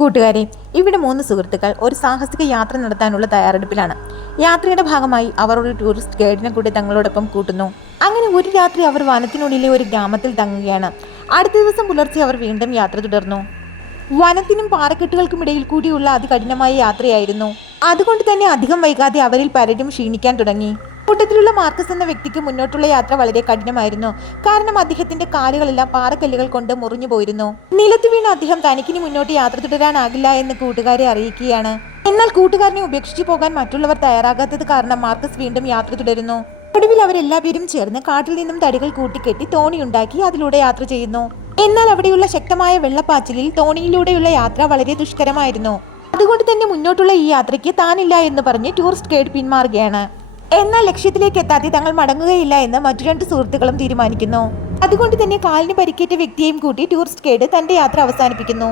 കൂട്ടുകാരെ, ഇവിടെ 3 സുഹൃത്തുക്കൾ ഒരു സാഹസിക യാത്ര നടത്താനുള്ള തയ്യാറെടുപ്പിലാണ്. യാത്രയുടെ ഭാഗമായി അവർ ഒരു ടൂറിസ്റ്റ് ഗൈഡിനെ കൂടി തങ്ങളോടൊപ്പം കൂട്ടുന്നു. അങ്ങനെ ഒരു രാത്രി അവർ വനത്തിനുള്ളിലെ ഒരു ഗ്രാമത്തിൽ തങ്ങുകയാണ്. അടുത്ത ദിവസം പുലർച്ചെ അവർ വീണ്ടും യാത്ര തുടർന്നു. വനത്തിനും പാറക്കെട്ടുകൾക്കുമിടയിൽ കൂടിയുള്ള അതികഠിനമായ യാത്രയായിരുന്നു. അതുകൊണ്ട് തന്നെ അധികം വൈകാതെ അവരിൽ പലരും ക്ഷീണിക്കാൻ തുടങ്ങി. കൂട്ടത്തിലുള്ള മാർക്കസ് എന്ന വ്യക്തിക്ക് മുന്നോട്ടുള്ള യാത്ര വളരെ കഠിനമായിരുന്നു. കാരണം അദ്ദേഹത്തിന്റെ കാലുകളെല്ലാം പാറക്കല്ലുകൾ കൊണ്ട് മുറിഞ്ഞു പോയിരുന്നു. നിലത്ത് വീണ അദ്ദേഹം തനിക്കിനി മുന്നോട്ട് യാത്ര തുടരാനാകില്ല എന്ന് കൂട്ടുകാരെ അറിയിക്കുകയാണ്. എന്നാൽ കൂട്ടുകാരനെ ഉപേക്ഷിച്ചു പോകാൻ മറ്റുള്ളവർ തയ്യാറാകാത്തത് കാരണം മാർക്കസ് വീണ്ടും യാത്ര തുടരുന്നു. ഒടുവിൽ അവരെല്ലാവരും ചേർന്ന് കാട്ടിൽ നിന്നും തടികൾ കൂട്ടിക്കെട്ടി തോണിയുണ്ടാക്കി അതിലൂടെ യാത്ര ചെയ്യുന്നു. എന്നാൽ അവിടെയുള്ള ശക്തമായ വെള്ളപ്പാച്ചിലിൽ തോണിയിലൂടെയുള്ള യാത്ര വളരെ ദുഷ്കരമായിരുന്നു. അതുകൊണ്ട് തന്നെ മുന്നോട്ടുള്ള ഈ യാത്രയ്ക്ക് താനില്ല എന്ന് പറഞ്ഞ് ടൂറിസ്റ്റ് ഗൈഡ് പിന്മാറുകയാണ്. എന്നാൽ ലക്ഷ്യത്തിലേക്ക് എത്താതെ തങ്ങൾ മടങ്ങുകയില്ല എന്ന് മറ്റു 2 സുഹൃത്തുക്കളും തീരുമാനിക്കുന്നു. അതുകൊണ്ട് തന്നെ കാലിന് പരിക്കേറ്റ വ്യക്തിയെയും കൂട്ടി ടൂറിസ്റ്റ് ഗൈഡ് തന്റെ യാത്ര അവസാനിപ്പിക്കുന്നു.